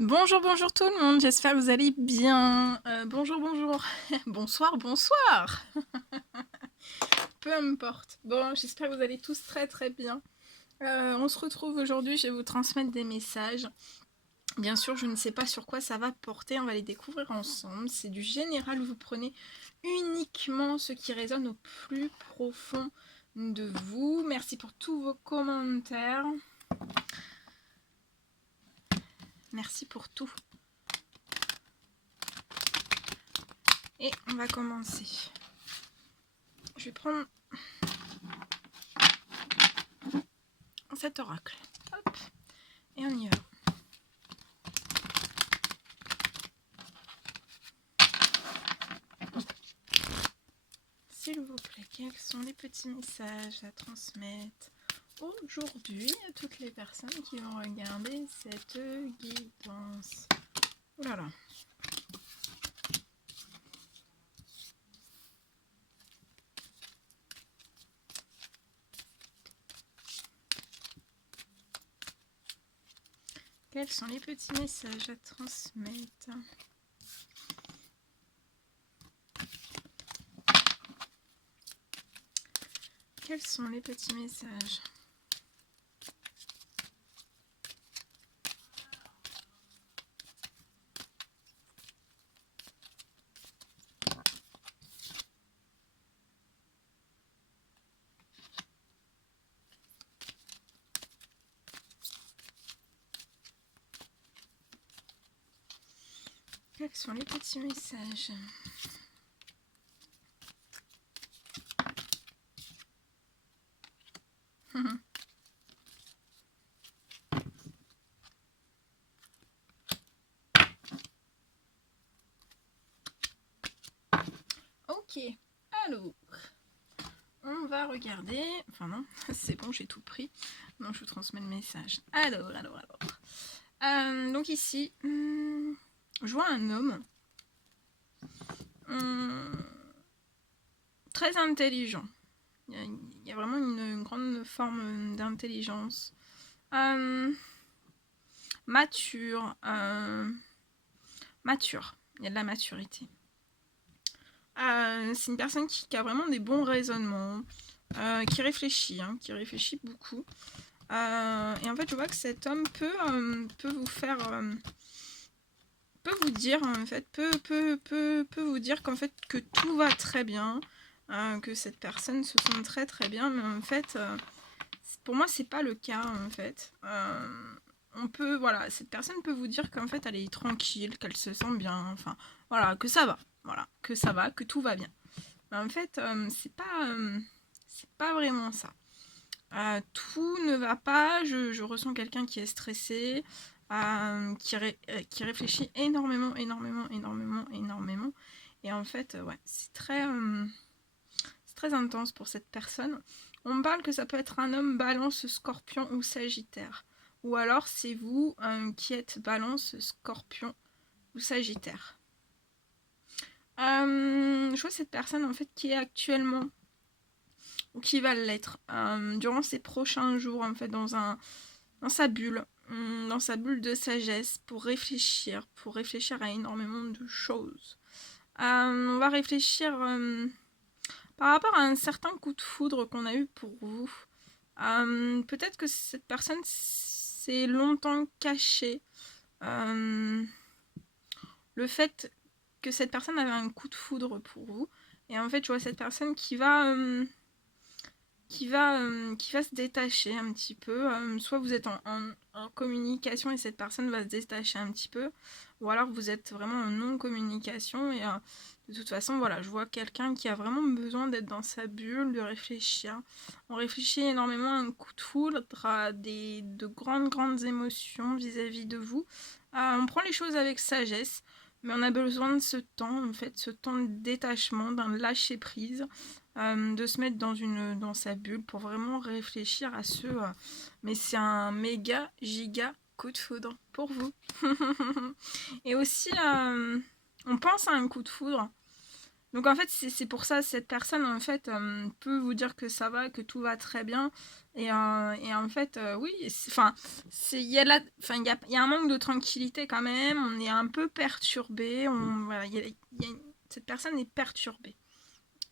Bonjour, bonjour tout le monde, j'espère que vous allez bien. Bonjour, bonjour. Bonsoir, bonsoir. Peu importe. Bon, j'espère que vous allez tous très très bien. On se retrouve aujourd'hui, je vais vous transmettre des messages. Bien sûr, je ne sais pas sur quoi ça va porter, on va les découvrir ensemble. C'est du général, vous prenez uniquement ce qui résonne au plus profond de vous. Merci pour tous vos commentaires. Merci pour tout. Et on va commencer. Je vais prendre cet oracle. Hop. Et on y va. S'il vous plaît, quels sont les petits messages à transmettre aujourd'hui à toutes les personnes qui vont regarder cette guidance? Oh là là. Quels sont les petits messages à transmettre? Quels sont les petits messages? Quels sont les petits messages? Ok, alors, on va regarder. Enfin non, c'est bon, j'ai tout pris. Non, je vous transmets le message. Alors. Donc ici, je vois un homme très intelligent. Il y a vraiment une grande forme d'intelligence. Mature. Mature. Il y a de la maturité. C'est une personne qui a vraiment des bons raisonnements, qui réfléchit beaucoup. Et en fait, je vois que cet homme peut vous faire... peut vous dire, en fait, peut vous dire qu'en fait, que tout va très bien, que cette personne se sent très très bien, mais en fait, pour moi, c'est pas le cas, en fait. Voilà, cette personne peut vous dire qu'en fait, elle est tranquille, qu'elle se sent bien, enfin, voilà, que ça va, que tout va bien. Mais en fait, c'est pas vraiment ça. Tout ne va pas, je ressens quelqu'un qui est stressé, qui réfléchit énormément. Et en fait, ouais, c'est très intense pour cette personne. On me parle que ça peut être un homme balance, scorpion ou sagittaire. Ou alors c'est vous qui êtes balance, scorpion ou sagittaire. Je vois cette personne en fait qui est actuellement ou qui va l'être durant ces prochains jours en fait dans sa bulle de sagesse pour réfléchir à énormément de choses. On va réfléchir par rapport à un certain coup de foudre qu'on a eu pour vous. Peut-être que cette personne s'est longtemps cachée le fait que cette personne avait un coup de foudre pour vous. Et en fait, je vois cette personne qui va se détacher un petit peu. Soit vous êtes en communication et cette personne va se détacher un petit peu, ou alors vous êtes vraiment en non-communication et de toute façon, voilà, je vois quelqu'un qui a vraiment besoin d'être dans sa bulle, de réfléchir. On réfléchit énormément à un coup de foudre, à de grandes émotions vis-à-vis de vous. On prend les choses avec sagesse, mais on a besoin de ce temps, en fait, ce temps de détachement, d'un lâcher-prise, de se mettre dans sa bulle pour vraiment réfléchir à mais c'est un méga giga coup de foudre pour vous. Et aussi on pense à un coup de foudre, donc en fait c'est pour ça cette personne en fait peut vous dire que ça va, que tout va très bien, Et en fait, oui, enfin, il y a il y a un manque de tranquillité quand même. On est un peu perturbé. Voilà, cette personne est perturbée.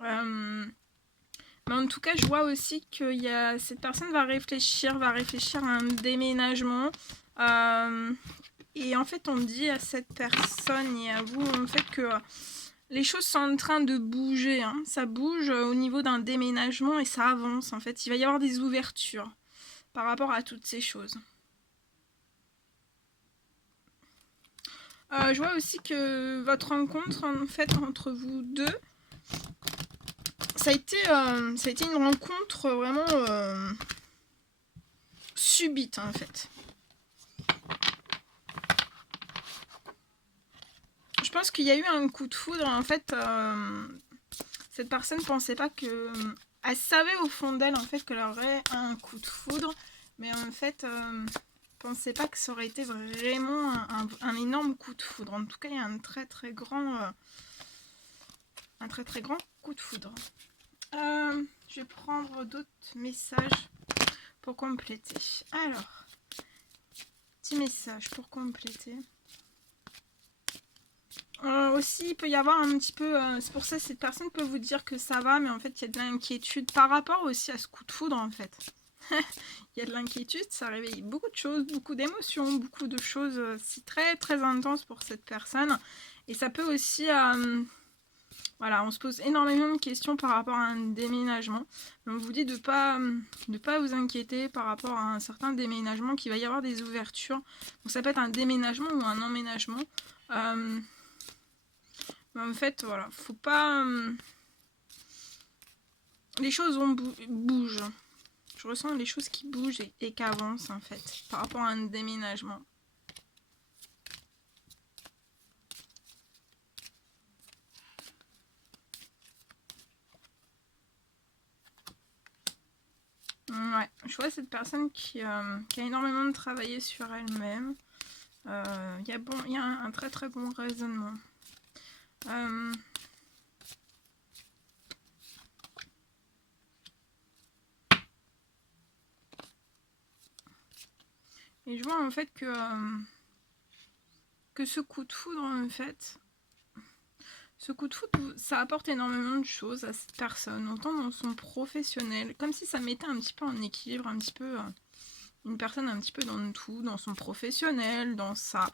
Mais en tout cas, je vois aussi que cette personne va réfléchir à un déménagement. Et en fait, on dit à cette personne et à vous, en fait, que les choses sont en train de bouger. Hein. Ça bouge au niveau d'un déménagement et ça avance. En fait, il va y avoir des ouvertures par rapport à toutes ces choses. Je vois aussi que votre rencontre, en fait, entre vous deux, ça a été une rencontre vraiment subite, en fait. Je pense qu'il y a eu un coup de foudre. En fait, cette personne ne pensait pas que... Elle savait au fond d'elle, en fait, qu'elle aurait un coup de foudre. Mais en fait, pensais pas que ça aurait été vraiment un énorme coup de foudre. En tout cas, il y a un très très grand coup de foudre. Je vais prendre d'autres messages pour compléter. Alors, petit message pour compléter. Aussi, il peut y avoir un petit peu... c'est pour ça que cette personne peut vous dire que ça va, mais en fait, il y a de l'inquiétude par rapport aussi à ce coup de foudre, en fait. Il y a de l'inquiétude, ça réveille beaucoup de choses, beaucoup d'émotions, beaucoup de choses très très intenses pour cette personne. Et ça peut aussi... voilà, on se pose énormément de questions par rapport à un déménagement. Donc, je vous dis de pas vous inquiéter par rapport à un certain déménagement, qu'il va y avoir des ouvertures. Donc, ça peut être un déménagement ou un emménagement. En fait, voilà, faut pas... les choses bougent. Je ressens les choses qui bougent et qui avancent, en fait, par rapport à un déménagement. Ouais, je vois cette personne qui a énormément travaillé sur elle-même. Il y a un très très bon raisonnement. Et je vois en fait que ce coup de foudre, en fait, ce coup de foudre, ça apporte énormément de choses à cette personne, autant dans son professionnel, comme si ça mettait un petit peu en équilibre, un petit peu une personne un petit peu dans tout, dans son professionnel, dans son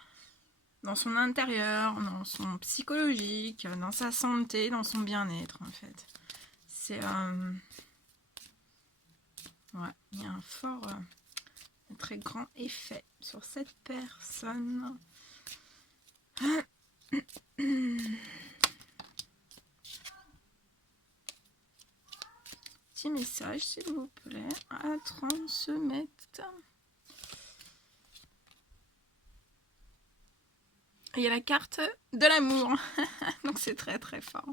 intérieur, dans son psychologique, dans sa santé, dans son bien-être, en fait. C'est ouais, il y a un fort, un très grand effet sur cette personne. Petit message, s'il vous plaît, à transmettre. Il y a la carte de l'amour. Donc c'est très très fort.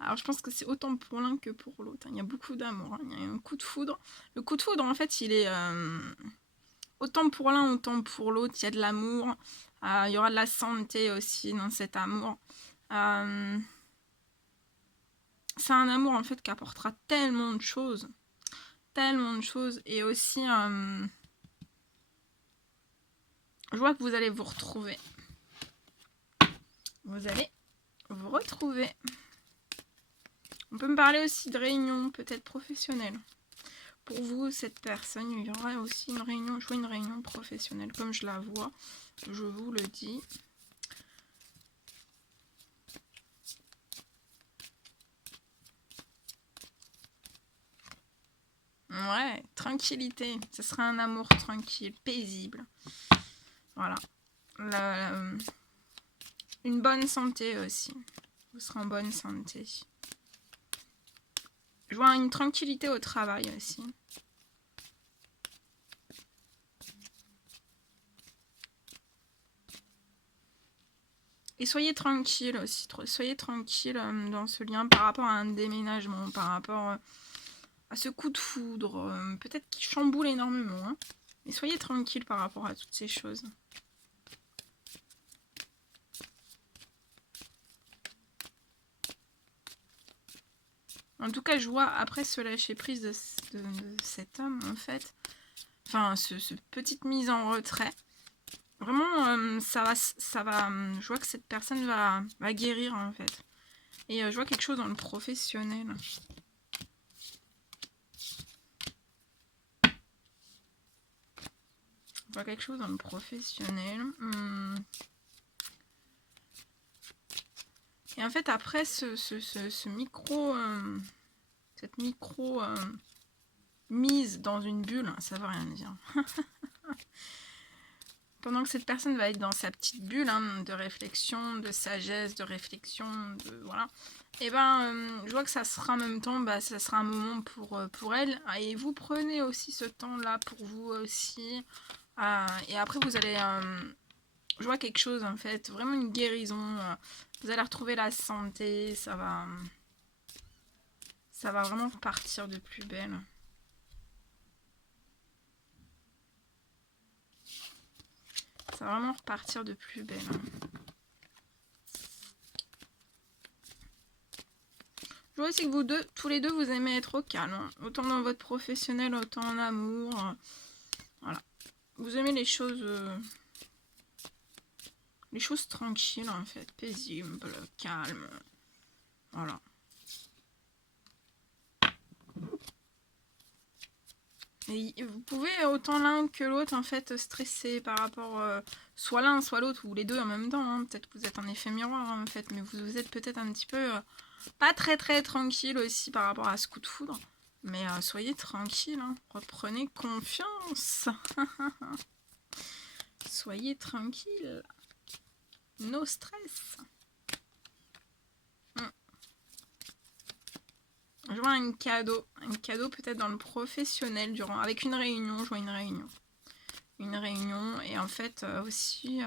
Alors je pense que c'est autant pour l'un que pour l'autre. Il y a beaucoup d'amour. Il y a un coup de foudre. Le coup de foudre, en fait, il est autant pour l'un, autant pour l'autre. Il y a de l'amour. Il y aura de la santé aussi dans cet amour. C'est un amour, en fait, qui apportera tellement de choses. Tellement de choses. Et aussi, je vois que vous allez vous retrouver. Vous allez vous retrouver. On peut me parler aussi de réunion, peut-être professionnelle. Pour vous, cette personne, il y aura aussi une réunion, je vois une réunion professionnelle, comme je la vois, je vous le dis. Ouais, tranquillité, ce sera un amour tranquille, paisible. Voilà. Une bonne santé aussi. Vous serez en bonne santé. Je vois une tranquillité au travail aussi. Et soyez tranquille aussi. Soyez tranquille dans ce lien par rapport à un déménagement, par rapport à ce coup de foudre. Peut-être qu'il chamboule énormément. Hein. Mais soyez tranquille par rapport à toutes ces choses. En tout cas, je vois après ce lâcher prise de cet homme en fait. Enfin, ce petite mise en retrait. Vraiment, ça va, je vois que cette personne va guérir en fait. Et je vois quelque chose dans le professionnel. Je vois quelque chose dans le professionnel. Et en fait, après ce micro... cette micro... mise dans une bulle, ça veut rien dire. Pendant que cette personne va être dans sa petite bulle de réflexion, de sagesse, de réflexion, de voilà. Et ben, je vois que ça sera en même temps, ça sera un moment pour elle. Et vous prenez aussi ce temps-là pour vous aussi. Et après, vous allez... je vois quelque chose en fait, vraiment une guérison. Vous allez retrouver la santé, ça va vraiment partir de plus belle. Ça va vraiment repartir de plus belle. Je vois aussi que vous deux, tous les deux, vous aimez être au calme. Autant dans votre professionnel, autant en amour. Voilà. Vous aimez les choses tranquilles en fait. Paisibles, calmes. Voilà. Et vous pouvez autant l'un que l'autre en fait stresser par rapport soit l'un soit l'autre ou les deux en même temps. Peut-être que vous êtes un effet miroir en fait, mais vous êtes peut-être un petit peu pas très tranquille aussi par rapport à ce coup de foudre. Mais soyez tranquille, reprenez confiance. Soyez tranquille. No stress. Je vois un cadeau peut-être dans le professionnel avec une réunion. Je vois une réunion et en fait aussi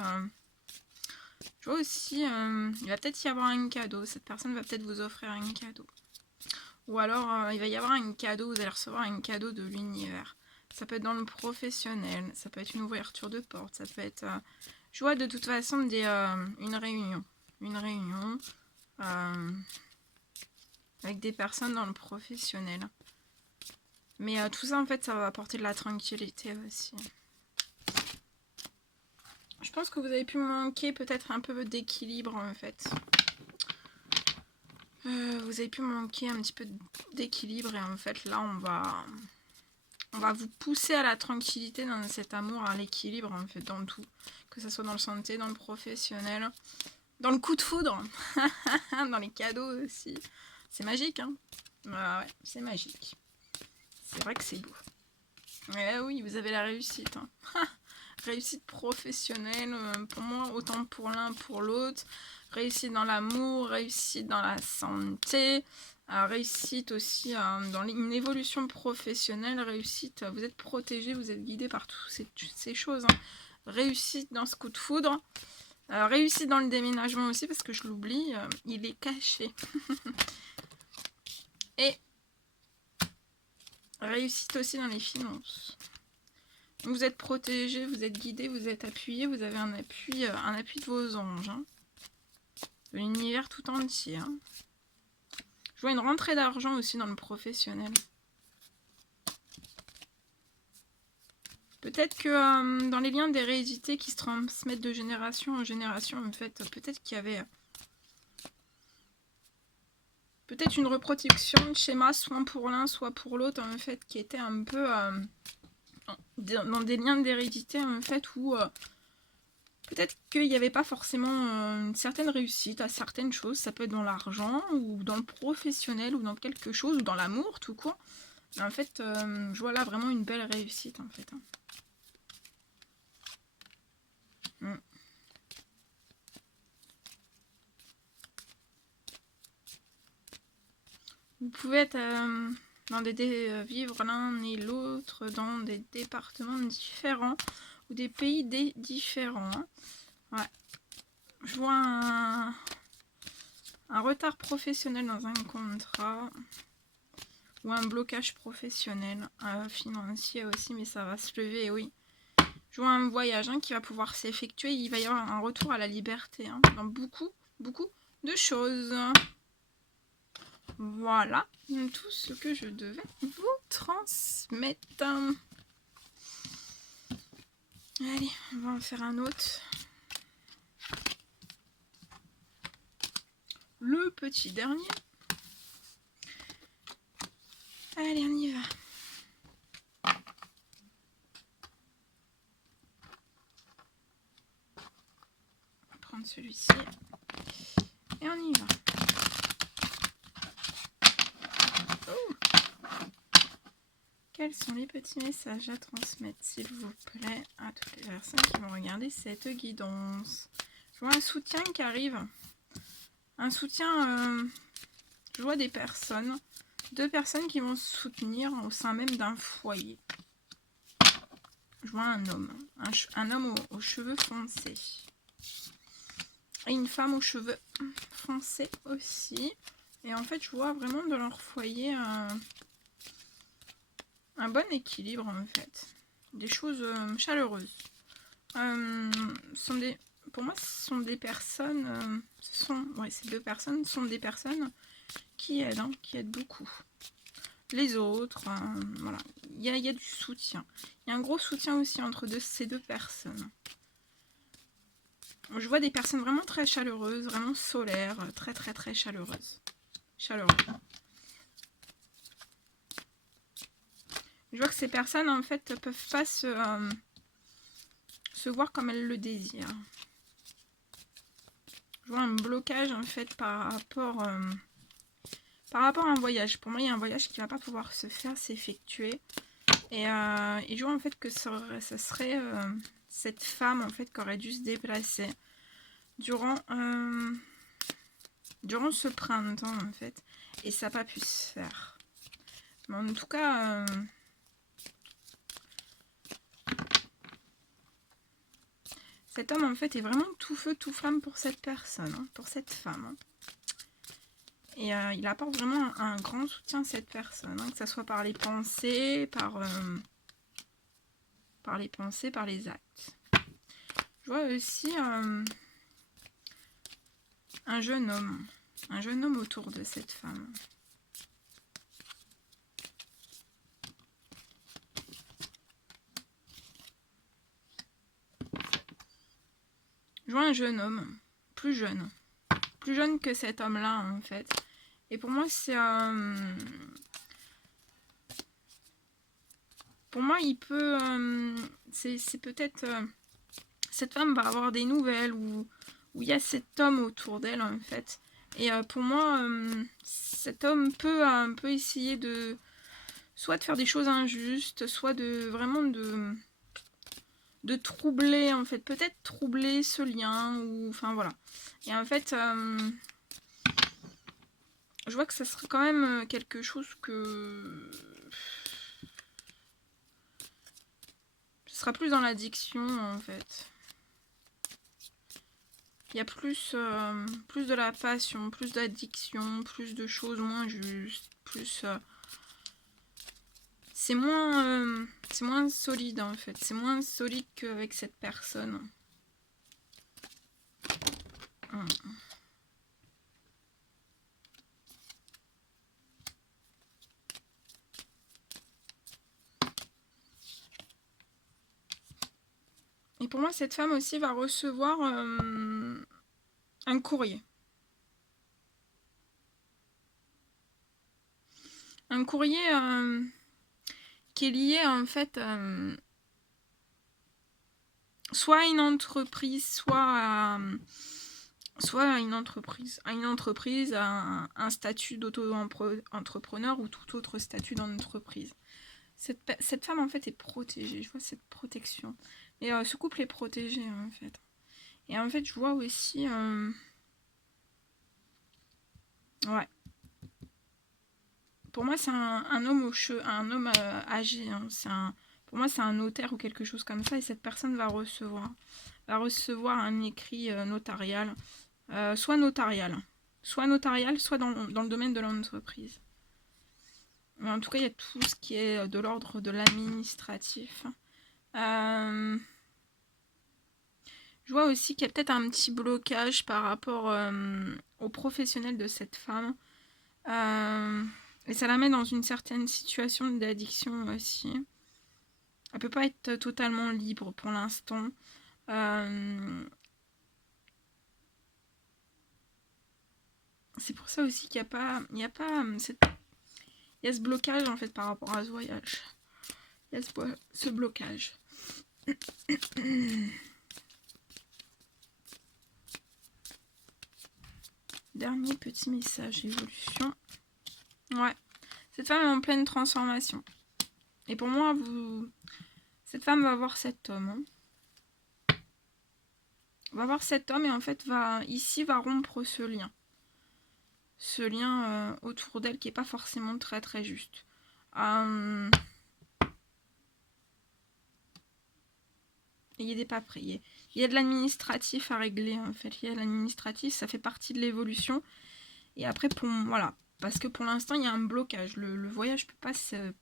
je vois aussi il va peut-être y avoir un cadeau. Cette personne va peut-être vous offrir un cadeau ou alors il va y avoir un cadeau, vous allez recevoir un cadeau de l'univers. Ça peut être dans le professionnel, ça peut être une ouverture de porte, ça peut être je vois de toute façon une réunion avec des personnes dans le professionnel. Mais tout ça, en fait, ça va apporter de la tranquillité aussi. Je pense que vous avez pu manquer peut-être un peu d'équilibre, en fait. Vous avez pu manquer un petit peu d'équilibre. Et en fait, là, on va vous pousser à la tranquillité dans cet amour, à l'équilibre, en fait, dans tout. Que ce soit dans le santé, dans le professionnel, dans le coup de foudre, dans les cadeaux aussi. C'est magique, hein. Ouais, c'est magique. C'est vrai que c'est beau. Ouais, oui, vous avez la réussite. Réussite professionnelle, pour moi, autant pour l'un, pour l'autre. Réussite dans l'amour, réussite dans la santé. Réussite aussi dans une évolution professionnelle. Réussite, vous êtes protégé, vous êtes guidé par toutes ces choses. Réussite dans ce coup de foudre. Réussite dans le déménagement aussi, parce que je l'oublie, il est caché. Et réussite aussi dans les finances. Vous êtes protégé, vous êtes guidé, vous êtes appuyé, vous avez un appui de vos anges. De l'univers tout entier. Je vois une rentrée d'argent aussi dans le professionnel. Peut-être que dans les liens d'hérédité qui se transmettent de génération en génération, en fait, peut-être qu'il y avait peut-être une reproduction de schéma, soit pour l'un, soit pour l'autre, en fait, qui était un peu dans des liens d'hérédité, en fait, où peut-être qu'il n'y avait pas forcément une certaine réussite à certaines choses. Ça peut être dans l'argent, ou dans le professionnel, ou dans quelque chose, ou dans l'amour, tout court. Mais en fait, je vois là vraiment une belle réussite, en fait. Vous pouvez être vivre l'un et l'autre dans des départements différents ou des pays différents. Ouais. Je vois un retard professionnel dans un contrat ou un blocage professionnel, financier aussi, mais ça va se lever, oui. Je vois un voyage qui va pouvoir s'effectuer. Il va y avoir un retour à la liberté dans beaucoup de choses. Voilà tout ce que je devais vous transmettre. Allez, on va en faire un autre. Le petit dernier. Allez, on y va. On va prendre celui-ci. Et on y va. Oh. Quels sont les petits messages à transmettre, s'il vous plaît, à toutes les personnes qui vont regarder cette guidance? Je vois un soutien qui arrive. Un soutien... je vois des personnes. 2 personnes qui vont se soutenir au sein même d'un foyer. Je vois un homme. Un homme aux cheveux foncés. Et une femme aux cheveux foncés aussi. Et en fait, je vois vraiment dans leur foyer un bon équilibre, en fait. Des choses chaleureuses. Pour moi, ce sont des personnes... ces 2 personnes sont des personnes qui aident, qui aident beaucoup. Les autres, voilà. Il y a du soutien. Il y a un gros soutien aussi entre ces 2 personnes. Je vois des personnes vraiment très chaleureuses, vraiment solaires, très très très chaleureuses. Je vois que ces personnes, en fait, peuvent pas se voir comme elles le désirent. Je vois un blocage, en fait, par rapport à un voyage. Pour moi, il y a un voyage qui ne va pas pouvoir se faire, s'effectuer. Et je vois, en fait, que ça serait cette femme, en fait, qui aurait dû se déplacer durant ce printemps, en fait. Et ça n'a pas pu se faire. Mais en tout cas... cet homme, en fait, est vraiment tout feu, tout flamme pour cette personne, hein, pour cette femme. Hein. Et il apporte vraiment un grand soutien à cette personne, hein, que ce soit par les pensées, par les actes. Je vois aussi un jeune homme autour de cette femme. Je vois un jeune homme, plus jeune que cet homme-là, en fait. Et pour moi, c'est pour moi, il peut... c'est peut-être... cette femme va avoir des nouvelles où il y a cet homme autour d'elle, en fait. Et pour moi, cet homme peut essayer de... soit de faire des choses injustes, soit de vraiment de troubler, en fait. Peut-être troubler ce lien, ou... Enfin, voilà. Et en fait... je vois que ça serait quand même quelque chose que... ce sera plus dans l'addiction, en fait. Il y a plus de la passion, plus d'addiction, plus de choses moins justes, plus... c'est moins solide, en fait. C'est moins solide qu'avec cette personne. Et pour moi, cette femme aussi va recevoir un courrier. Un courrier qui est lié, en fait, soit à une entreprise, soit à une entreprise, à un statut d'auto-entrepreneur ou tout autre statut d'entreprise. Cette femme, en fait, est protégée. Je vois cette protection. Et ce couple est protégé, en fait. Et en fait, je vois aussi... ouais. Pour moi, c'est un homme âgé. Hein. Pour moi, c'est un notaire ou quelque chose comme ça. Et cette personne va recevoir un écrit notarial. Soit notarial, soit dans le domaine de l'entreprise. Mais en tout cas, il y a tout ce qui est de l'ordre de l'administratif. Je vois aussi qu'il y a peut-être un petit blocage par rapport aux professionnels de cette femme. Et ça la met dans une certaine situation d'addiction aussi. Elle peut pas être totalement libre pour l'instant. C'est pour ça aussi qu'il n'y a pas il y a ce blocage en fait par rapport à ce voyage. Il y a ce blocage. Dernier petit message, évolution. Ouais. Cette femme est en pleine transformation. Et pour moi, cette femme va voir cet homme. Hein. Va voir cet homme et en fait va rompre ce lien. Ce lien autour d'elle qui n'est pas forcément très très juste. Il n'est pas prêt. Il y a de l'administratif à régler en fait. Il y a de l'administratif, ça fait partie de l'évolution. Et après, voilà. Parce que pour l'instant, il y a un blocage. Le voyage peut pas se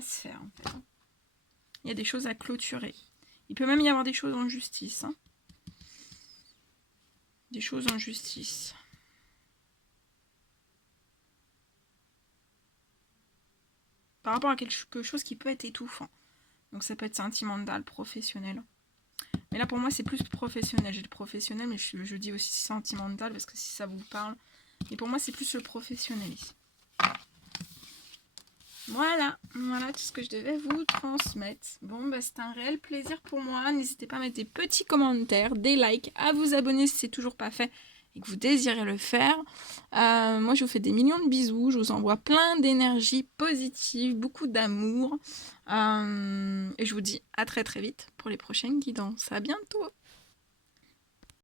faire en fait. Il y a des choses à clôturer. Il peut même y avoir des choses en justice. Hein. Des choses en justice. Par rapport à quelque chose qui peut être étouffant. Donc ça peut être sentimental, professionnel. Mais là pour moi c'est plus professionnel. J'ai le professionnel mais je dis aussi sentimental parce que si ça vous parle. Mais pour moi c'est plus le professionnel ici. Voilà tout ce que je devais vous transmettre. Bon bah c'est un réel plaisir pour moi. N'hésitez pas à mettre des petits commentaires, des likes, à vous abonner si c'est toujours pas fait et que vous désirez le faire. Moi je vous fais des millions de bisous, je vous envoie plein d'énergie positive, beaucoup d'amour. Et je vous dis à très très vite pour les prochaines guidances. À bientôt.